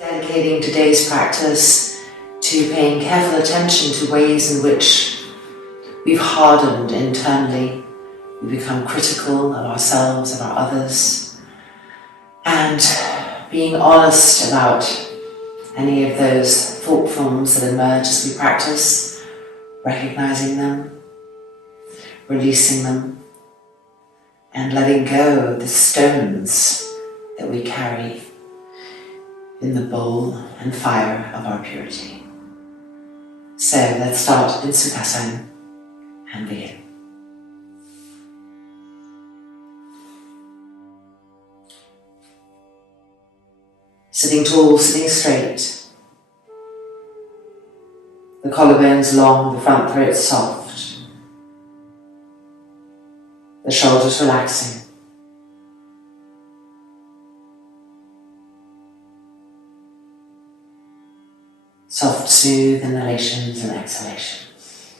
Dedicating today's practice to paying careful attention to ways in which we've hardened internally. We become critical of ourselves, of our others, and being honest about any of those thought forms that emerge as we practice, recognizing them, releasing them, and letting go of the stones that we carry in the bowl and fire of our purity. So let's start in Sukhasana and begin. Sitting tall, sitting straight. The collarbones long, the front throat soft. The shoulders relaxing. Soft, smooth inhalations and exhalations.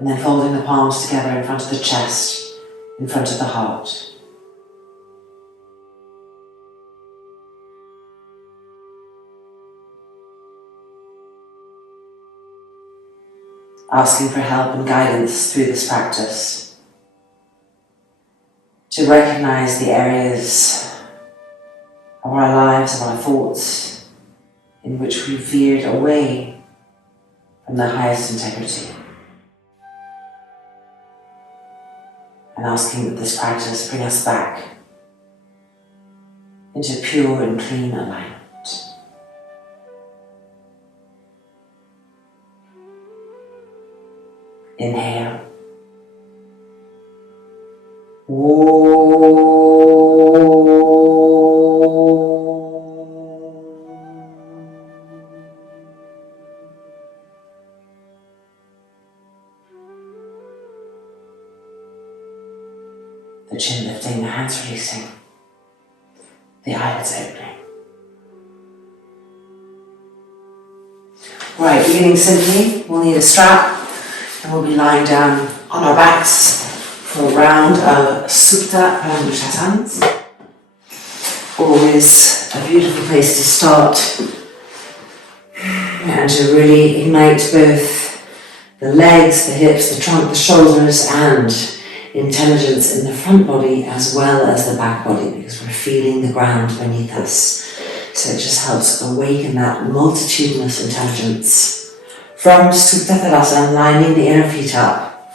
And then folding the palms together in front of the chest, in front of the heart. Asking for help and guidance through this practice. To recognize the areas of our lives, of our thoughts, in which we veered away from the highest integrity. And asking that this practice bring us back into pure and clean alignment. Inhale. The chin lifting, the hands releasing, the eyelids opening. Right, beginning simply, we'll need a strap and we'll be lying down on our backs for a round of Supine Pranidhana. Always a beautiful place to start and to really ignite both the legs, the hips, the trunk, the shoulders, and intelligence in the front body as well as the back body, because we're feeling the ground beneath us. So it just helps awaken that multitudinous intelligence. From Supta Tadasana, lining the inner feet up,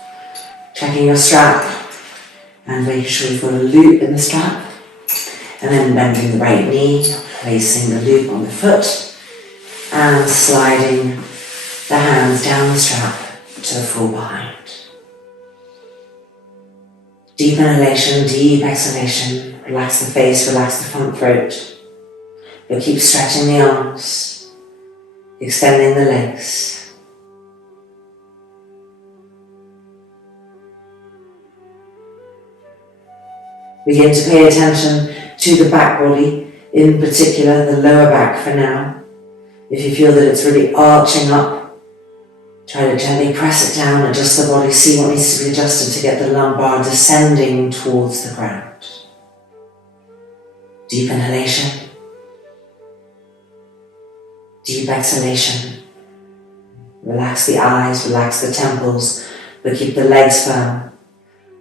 checking your strap and making sure you've got a loop in the strap, and then bending the right knee, placing the loop on the foot, and sliding the hands down the strap to the full behind. Deep inhalation, deep exhalation. Relax the face, relax the front throat. But keep stretching the arms, extending the legs. Begin to pay attention to the back body, in particular the lower back for now. If you feel that it's really arching up, try to gently press it down, adjust the body, see what needs to be adjusted to get the lumbar descending towards the ground. Deep inhalation. Deep exhalation. Relax the eyes, relax the temples, but keep the legs firm,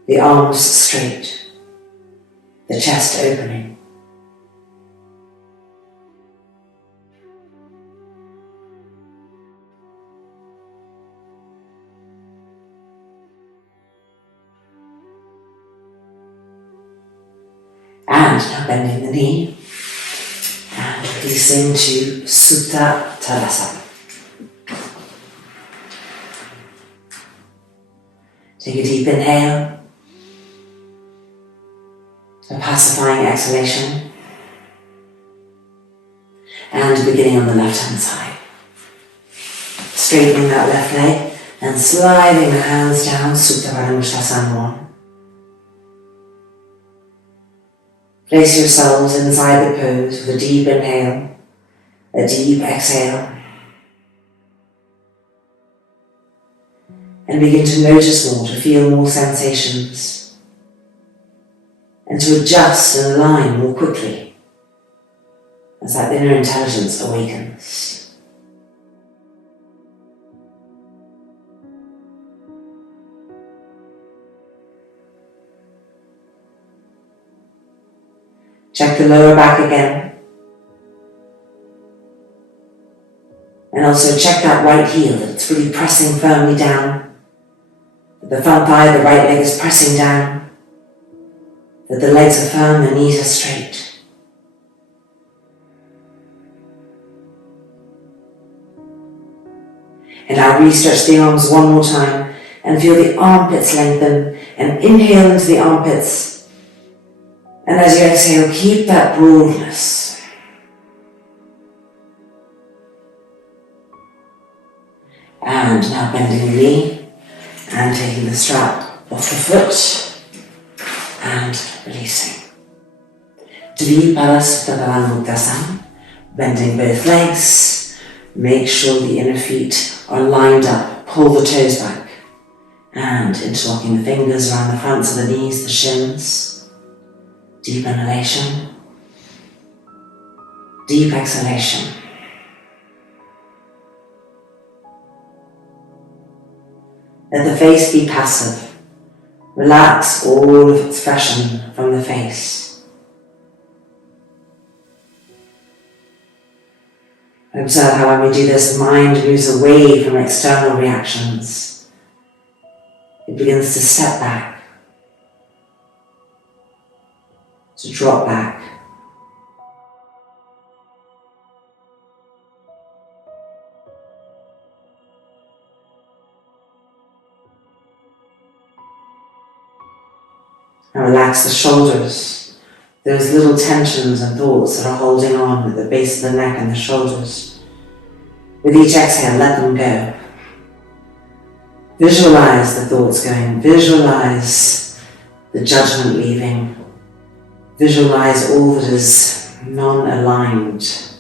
the arms straight, the chest opening. And now bending the knee and releasing to Supta Tadasana. Take a deep inhale, a pacifying exhalation, and beginning on the left hand side. Straightening that left leg and sliding the hands down, Supta Pranidhana 1. Place yourselves inside the pose with a deep inhale A deep exhale. And begin to notice more, to feel more sensations, and to adjust and align more quickly as that inner intelligence awakens. Check the lower back again. And also check that right heel, that it's really pressing firmly down. The front thigh, the right leg is pressing down. That the legs are firm, the knees are straight. And now re-stretch the arms one more time and feel the armpits lengthen and inhale into the armpits. And as you exhale, keep that broadness. And now bending the knee and taking the strap off the foot and releasing. Dvipala Supine, bending both legs. Make sure the inner feet are lined up. Pull the toes back and interlocking the fingers around the fronts of the knees, the shins. Deep inhalation. Deep exhalation. Let the face be passive. Relax all of expression from the face. Observe how when we do this, the mind moves away from external reactions. It begins to step back, to drop back. And relax the shoulders, those little tensions and thoughts that are holding on at the base of the neck and the shoulders. With each exhale, let them go. Visualize the thoughts going, visualize the judgment leaving, visualize all that is non-aligned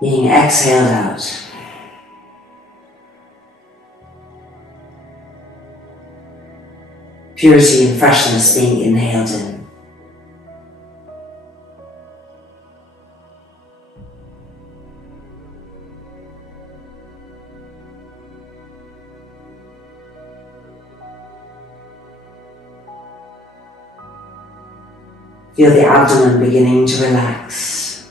being exhaled out. Purity and freshness being inhaled in. Feel the abdomen beginning to relax.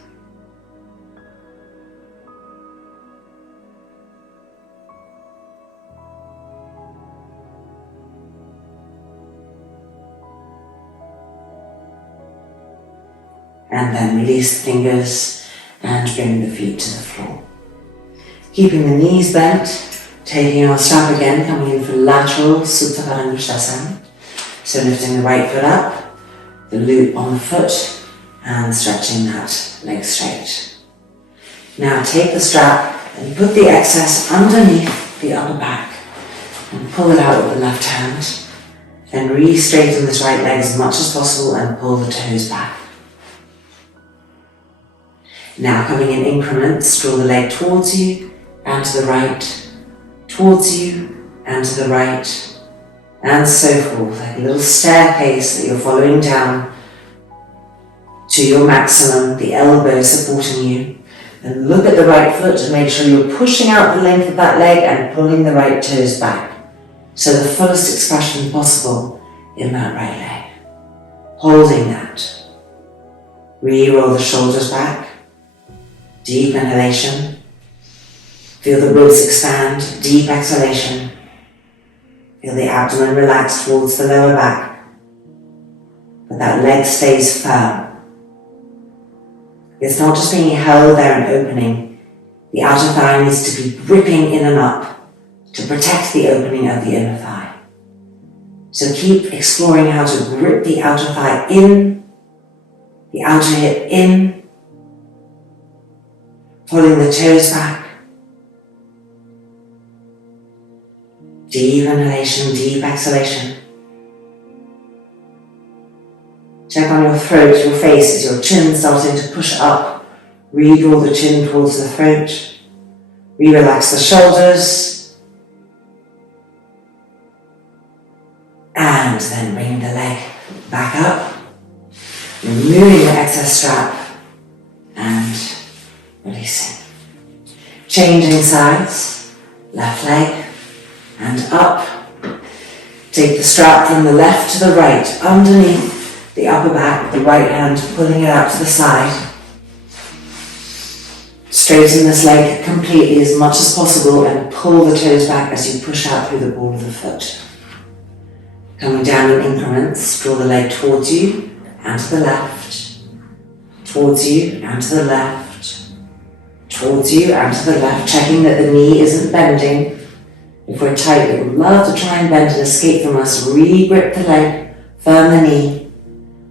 And then release the fingers and bring the feet to the floor. Keeping the knees bent, taking our strap again, coming in for lateral Supta Pranidhana. So lifting the right foot up, the loop on the foot, and stretching that leg straight. Now take the strap and put the excess underneath the upper back and pull it out with the left hand. Then re-straighten this right leg as much as possible and pull the toes back. Now coming in increments, draw the leg towards you and to the right, towards you and to the right, and so forth, like a little staircase that you're following down to your maximum, the elbow supporting you. And look at the right foot and make sure you're pushing out the length of that leg and pulling the right toes back. So the fullest expression possible in that right leg. Holding that. Re-roll the shoulders back. Deep inhalation. Feel the ribs expand. Deep exhalation. Feel the abdomen relax towards the lower back. But that leg stays firm. It's not just being held there and opening. The outer thigh needs to be gripping in and up to protect the opening of the inner thigh. So keep exploring how to grip the outer thigh in, the outer hip in, pulling the toes back. Deep inhalation, deep exhalation. Check on your throat, your face, is your chin starting to push up Re-draw the chin towards the throat. Re-relax the shoulders. And then bring the leg back up. Removing the excess strap and releasing. Changing sides. Left leg and up. Take the strap from the left to the right, underneath the upper back, with the right hand pulling it out to the side. Straighten this leg completely as much as possible and pull the toes back as you push out through the ball of the foot. Coming down in increments, draw the leg towards you and to the left, towards you and to the left, towards you and to the left, checking that the knee isn't bending. If we're tight, we would love to try and bend and escape from us. Re-grip the leg, firm the knee,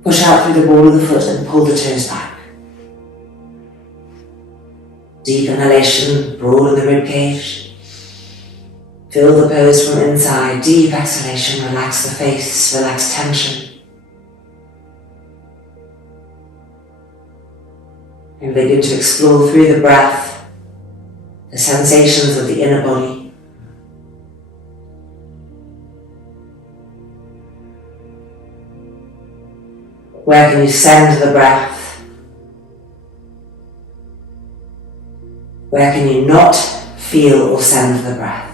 push out through the ball of the foot and pull the toes back. Deep inhalation, broaden the rib cage. Feel the pose from inside. Deep exhalation, relax the face, relax tension. And begin to explore through the breath the sensations of the inner body. Where can you send the breath? Where can you not feel or send the breath?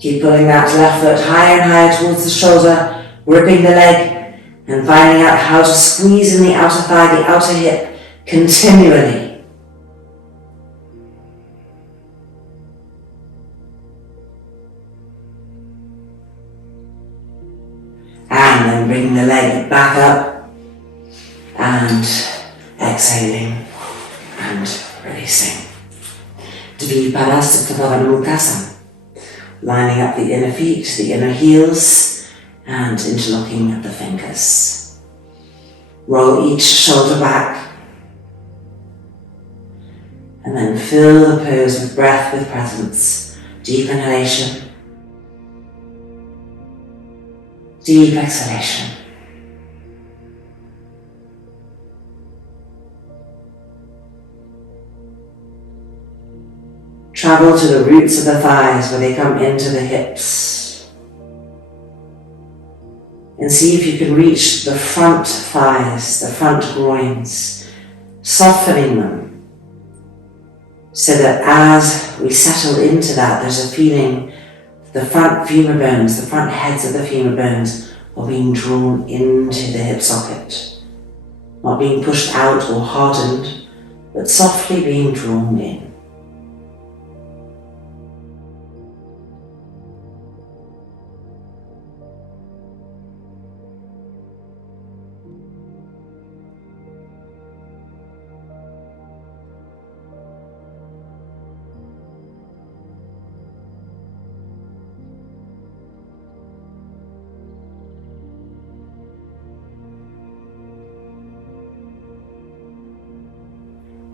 Keep pulling that left foot higher and higher towards the shoulder, gripping the leg and finding out how to squeeze in the outer thigh, the outer hip continually. And then bring the leg back up and exhaling and releasing. Dviparasthukta Bhavanamukasana. Lining up the inner feet, the inner heels, and interlocking the fingers. Roll each shoulder back. And then fill the pose with breath, with presence. Deep inhalation. Deep exhalation. Travel to the roots of the thighs where they come into the hips. And see if you can reach the front thighs, the front groins, softening them so that as we settle into that, there's a feeling the front femur bones, the front heads of the femur bones are being drawn into the hip socket. Not being pushed out or hardened, but softly being drawn in.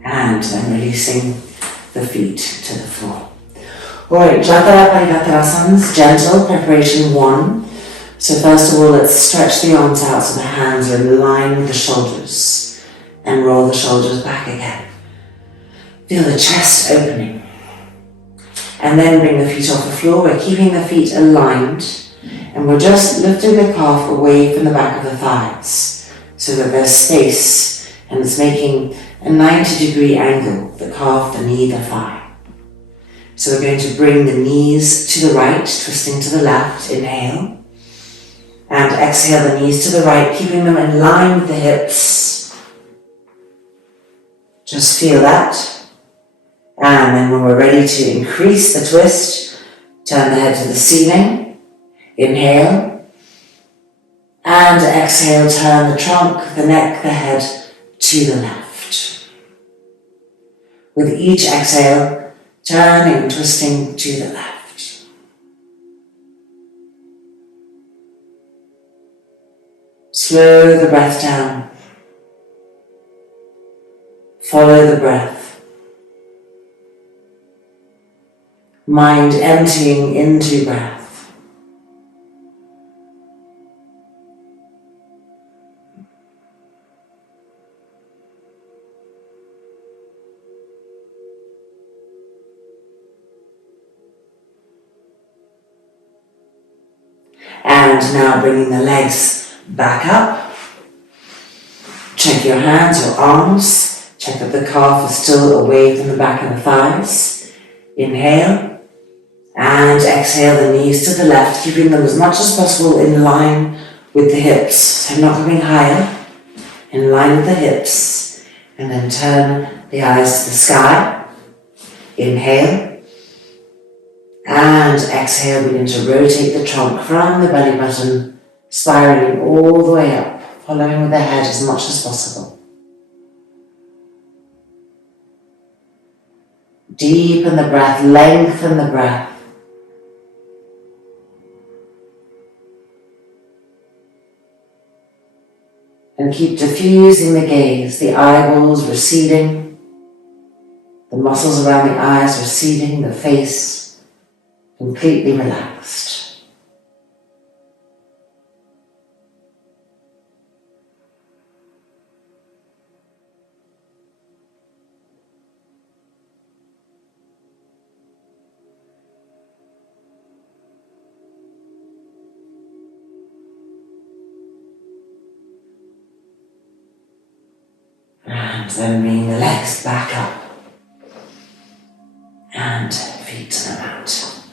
And then releasing the feet to the floor. Alright, Jatara Parivatarasanas, gentle, preparation 1. So first of all, let's stretch the arms out so the hands are in line with the shoulders. And roll the shoulders back again. Feel the chest opening. And then bring the feet off the floor. We're keeping the feet aligned. And we're just lifting the calf away from the back of the thighs. So that there's space. And it's making a 90-degree angle, the calf, the knee, the thigh. So we're going to bring the knees to the right, twisting to the left, inhale. And exhale the knees to the right, keeping them in line with the hips. Just feel that. And then when we're ready to increase the twist, turn the head to the ceiling. Inhale. And exhale, turn the trunk, the neck, the head to the left. With each exhale, turning and twisting to the left. Slow the breath down. Follow the breath. Mind emptying into breath. And now bringing the legs back up. Check your hands, your arms. Check that the calf is still away from the back of the thighs. Inhale. And exhale the knees to the left, keeping them as much as possible in line with the hips. So not coming higher. In line with the hips. And then turn the eyes to the sky. Inhale. And exhale, begin to rotate the trunk from the belly button, spiraling all the way up, following with the head as much as possible. Deepen the breath, lengthen the breath. And keep diffusing the gaze, the eyeballs receding, the muscles around the eyes receding, the face completely relaxed. And then bring the legs back up and feet to the mat.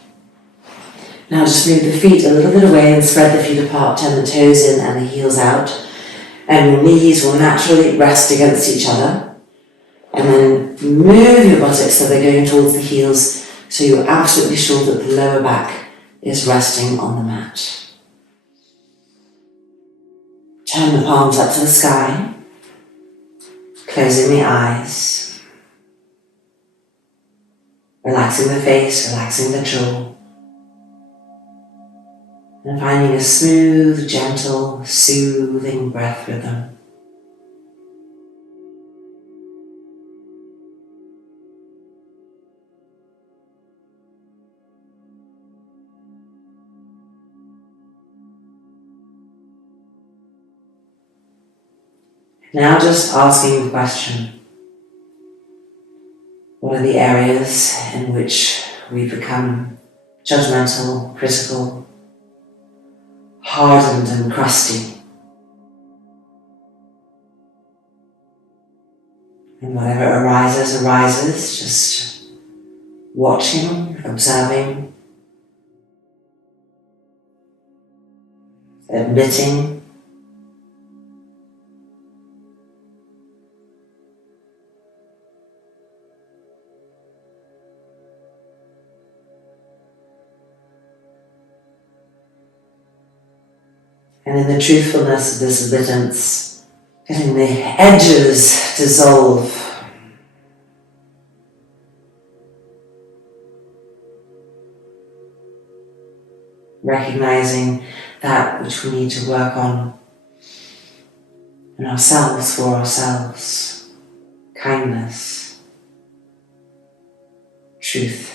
Now just move the feet a little bit away and spread the feet apart, turn the toes in and the heels out. And your knees will naturally rest against each other. And then move your buttocks so they're going towards the heels, so you're absolutely sure that the lower back is resting on the mat. Turn the palms up to the sky, closing the eyes. Relaxing the face, relaxing the jaw. And finding a smooth, gentle, soothing breath rhythm. Now just asking the question, what are the areas in which we become judgmental, critical, hardened and crusty? And whatever arises, just watching, observing, admitting. And in the truthfulness of this admittance, letting the edges dissolve. Recognizing that which we need to work on in ourselves, for ourselves. Kindness, truth.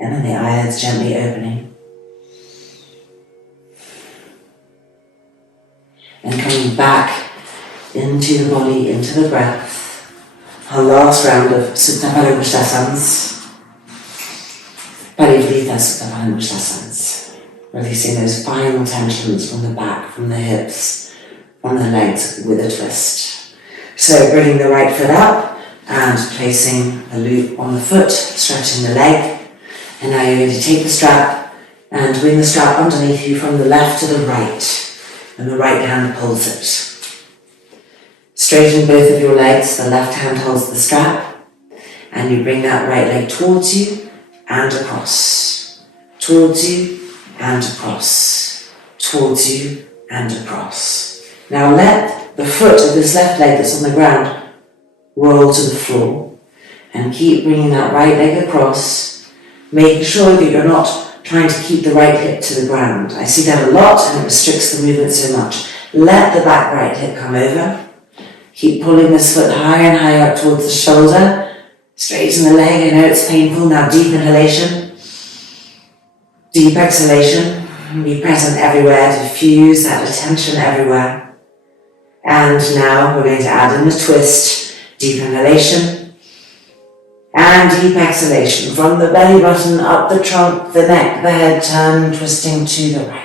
And then the eyelids gently opening. And coming back into the body, into the breath. Our last round of Supine Pranidhana, releasing those final tensions from the back, from the hips, from the legs with a twist. So bringing the right foot up and placing a loop on the foot, stretching the leg. And now you're going to take the strap and bring the strap underneath you from the left to the right. And the right hand pulls it. Straighten both of your legs, the left hand holds the strap. And you bring that right leg towards you and across. Towards you and across. Towards you and across. Now let the foot of this left leg that's on the ground roll to the floor. And keep bringing that right leg across. making sure that you're not trying to keep the right hip to the ground. I see that a lot and it restricts the movement so much. Let the back right hip come over. Keep pulling this foot higher and higher up towards the shoulder. Straighten the leg. I know it's painful. Now deep inhalation. Deep exhalation. Be present everywhere. Diffuse that attention everywhere. And now we're going to add in a twist. Deep inhalation. And deep exhalation. From the belly button, up the trunk, the neck, the head, turn, twisting to the right.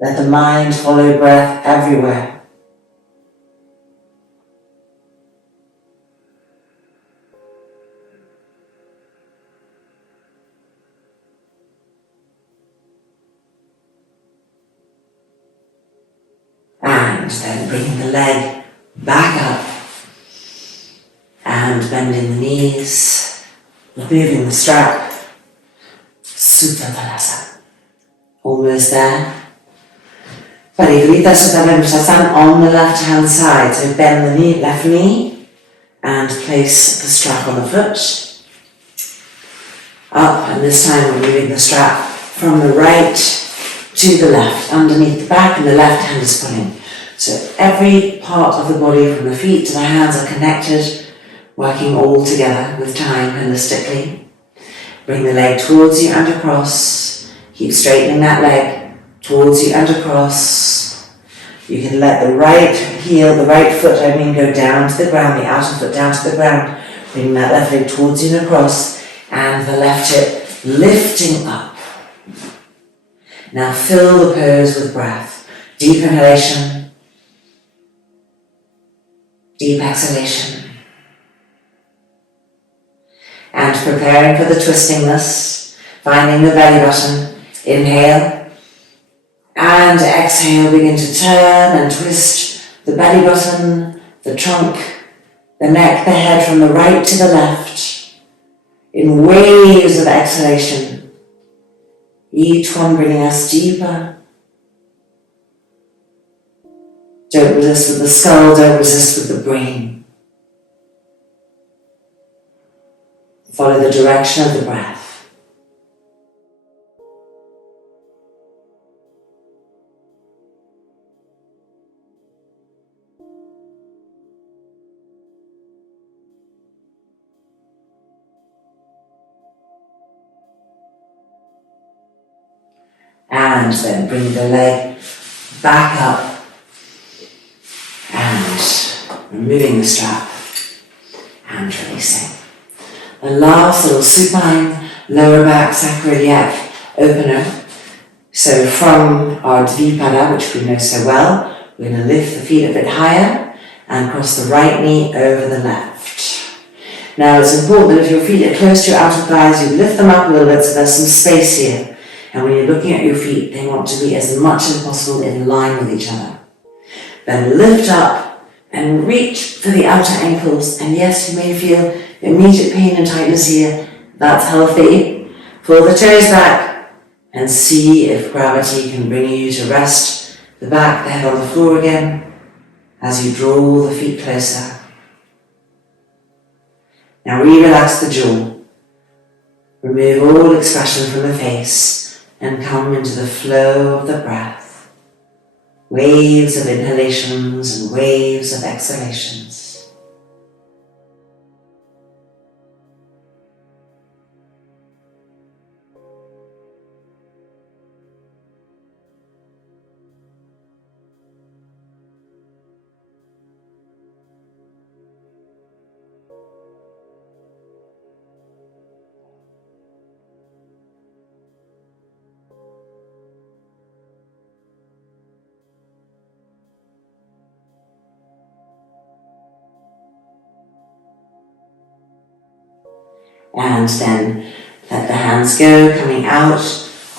Let the mind follow breath everywhere. And then bringing the leg back up and bending the knees, removing the strap. Supine. Almost there. Parivrita Supta Vimshasana on the left hand side. So bend the left knee and place the strap on the foot. Up, and this time we're moving the strap from the right to the left, underneath the back, and the left hand is pulling. So every part of the body from the feet to the hands are connected, working all together with time holistically. Bring the leg towards you and across. Keep straightening that leg towards you and across. You can let the right heel, the right foot, go down to the ground, the outer foot down to the ground. Bring that left leg towards you and across, and the left hip lifting up. Now fill the pose with breath. Deep inhalation. Deep exhalation. And preparing for the twistingness, finding the belly button. Inhale. And exhale, begin to turn and twist the belly button, the trunk, the neck, the head from the right to the left in waves of exhalation. Each one bringing us deeper. Don't resist with the skull, don't resist with the brain. Follow the direction of the breath. And then bring the leg back up and removing the strap and releasing. The last little supine lower back sacroiliac opener. So from our Dvipada, which we know so well, we're going to lift the feet a bit higher and cross the right knee over the left. Now it's important that if your feet are close to your outer thighs, you lift them up a little bit so there's some space here. And when you're looking at your feet, they want to be as much as possible in line with each other. Then lift up and reach for the outer ankles. And yes, you may feel immediate pain and tightness here. That's healthy. Pull the toes back and see if gravity can bring you to rest the back, the head on the floor again as you draw the feet closer. Now re-relax the jaw. Remove all expression from the face. And come into the flow of the breath. Waves of inhalations and waves of exhalations. And then let the hands go, coming out,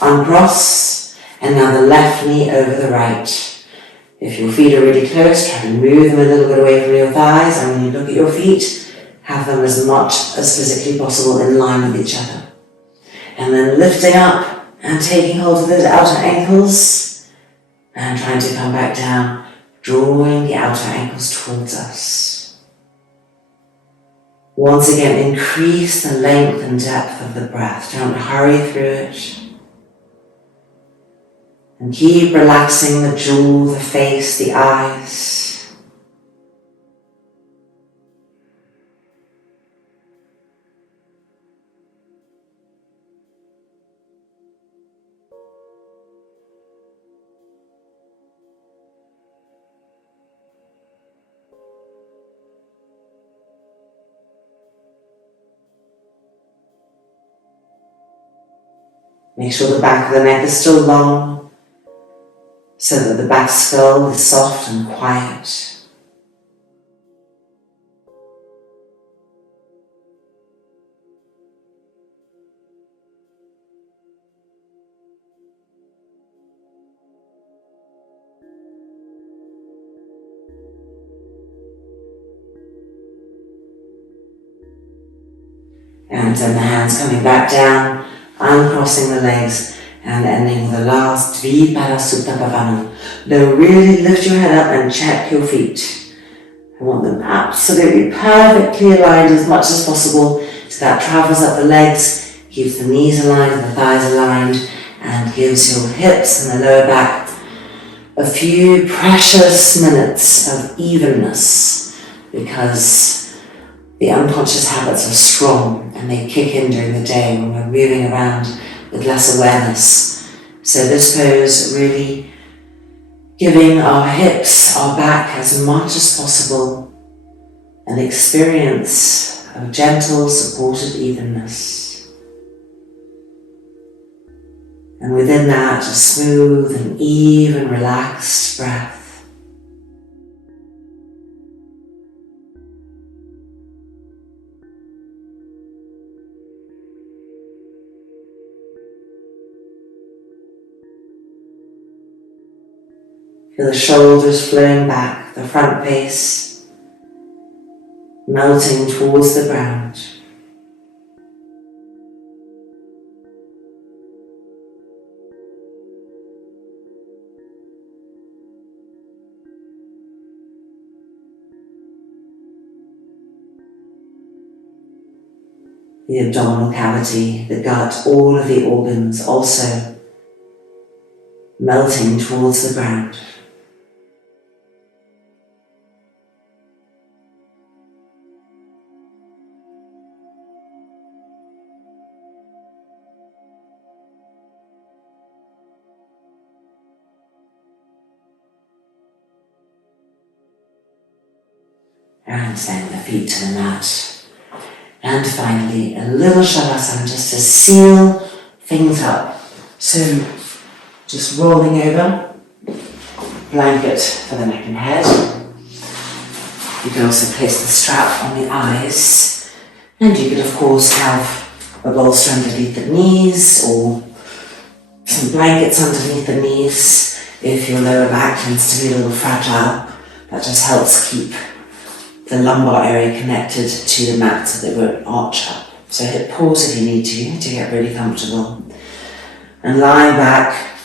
uncross, and now the left knee over the right. If your feet are really close, try to move them a little bit away from your thighs, and when you look at your feet, have them as much as physically possible in line with each other. And then lifting up and taking hold of those outer ankles and trying to come back down, drawing the outer ankles towards us. Once again, increase the length and depth of the breath. Don't hurry through it. And keep relaxing the jaw, the face, the eyes. Make sure the back of the neck is still long, so that the back skull is soft and quiet. And then the hands coming back down, uncrossing the legs, and ending the last Dvipara Supta Bhavanam. Now really lift your head up and check your feet. I want them absolutely perfectly aligned as much as possible, so that travels up the legs, keeps the knees aligned and the thighs aligned, and gives your hips and the lower back a few precious minutes of evenness, because the unconscious habits are strong and they kick in during the day when we're moving around with less awareness. So this pose really giving our hips, our back as much as possible an experience of gentle, supported evenness. And within that, a smooth and even, relaxed breath. Feel the shoulders flowing back, the front face melting towards the ground. The abdominal cavity, the gut, all of the organs also melting towards the ground. And send the feet to the mat. And finally, a little shavasana just to seal things up. So, just rolling over, blanket for the neck and head. You can also place the strap on the eyes. And you could of course have a bolster underneath the knees or some blankets underneath the knees if your lower back tends to be a little fragile. That just helps keep the lumbar area connected to the mat so that it won't arch up. So hit pause if you need to get really comfortable. And lying back,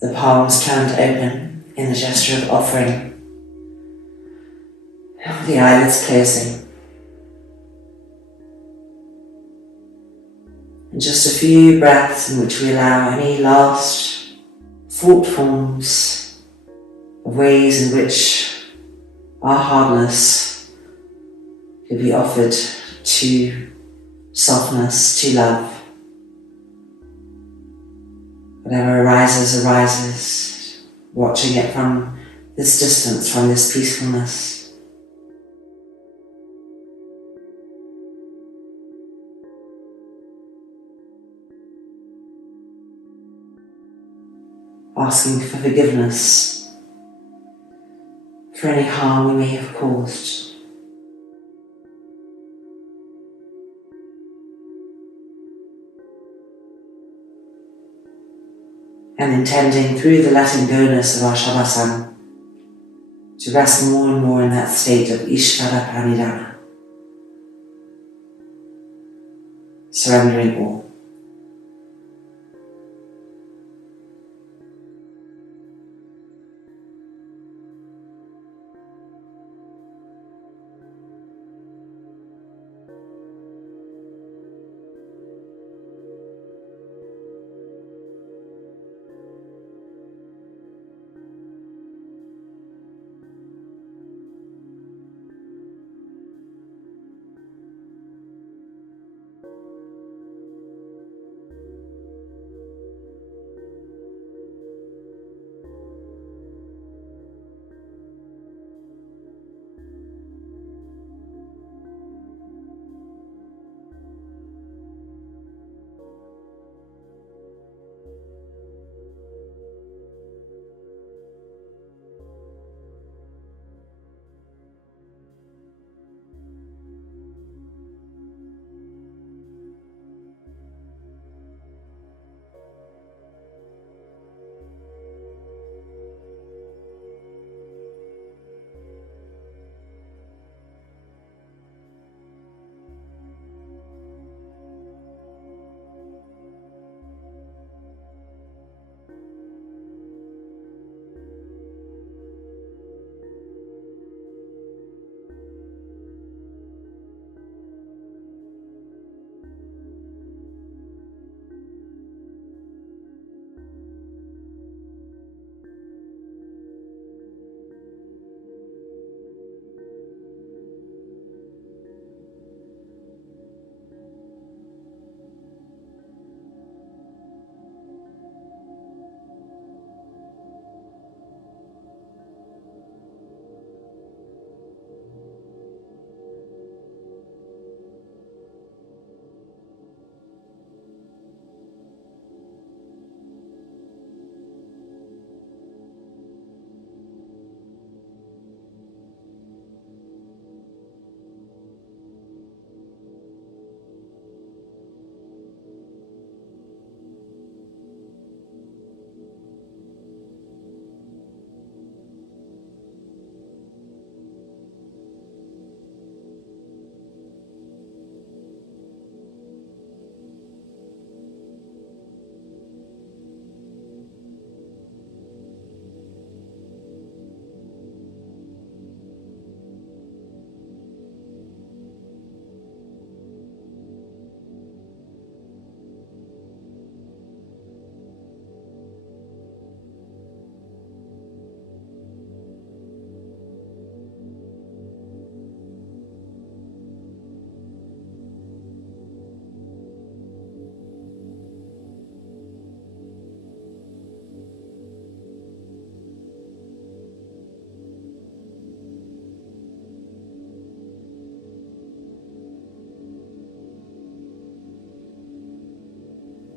the palms turned open in the gesture of offering. The eyelids closing. And just a few breaths in which we allow any last thought forms of ways in which our hardness could be offered to softness, to love. Whatever arises, arises, watching it from this distance, from this peacefulness. Asking for forgiveness for any harm we may have caused. And intending through the letting go-ness of our shavasana to rest more and more in that state of Ishvara Pranidhana, surrendering all.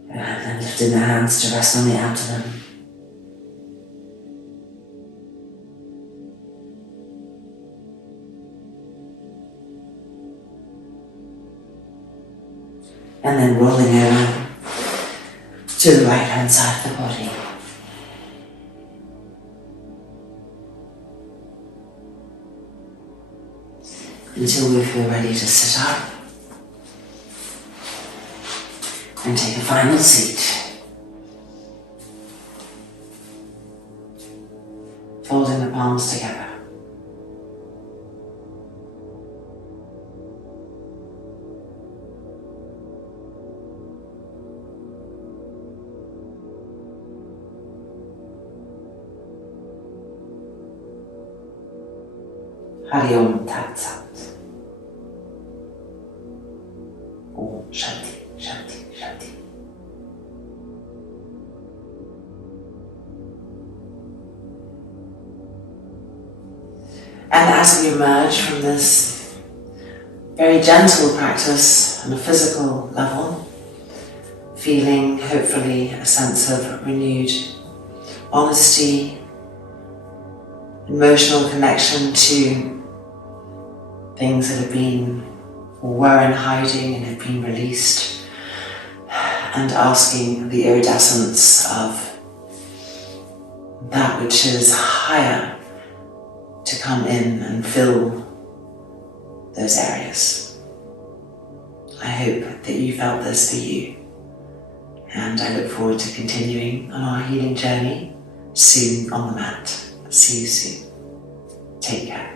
And then lifting the hands to rest on the abdomen. And then rolling over to the right hand side of the body. Until we feel ready to sit up and take a final seat. Folding the palms together. Hari Om Tat Sat. Om Shanti, Shanti, Shanti. And as we emerge from this very gentle practice on a physical level, feeling hopefully a sense of renewed honesty, emotional connection to things that have been or were in hiding and have been released, and asking the iridescence of that which is higher to come in and fill those areas. I hope that you felt this for you, and I look forward to continuing on our healing journey soon on the mat. See you soon. Take care.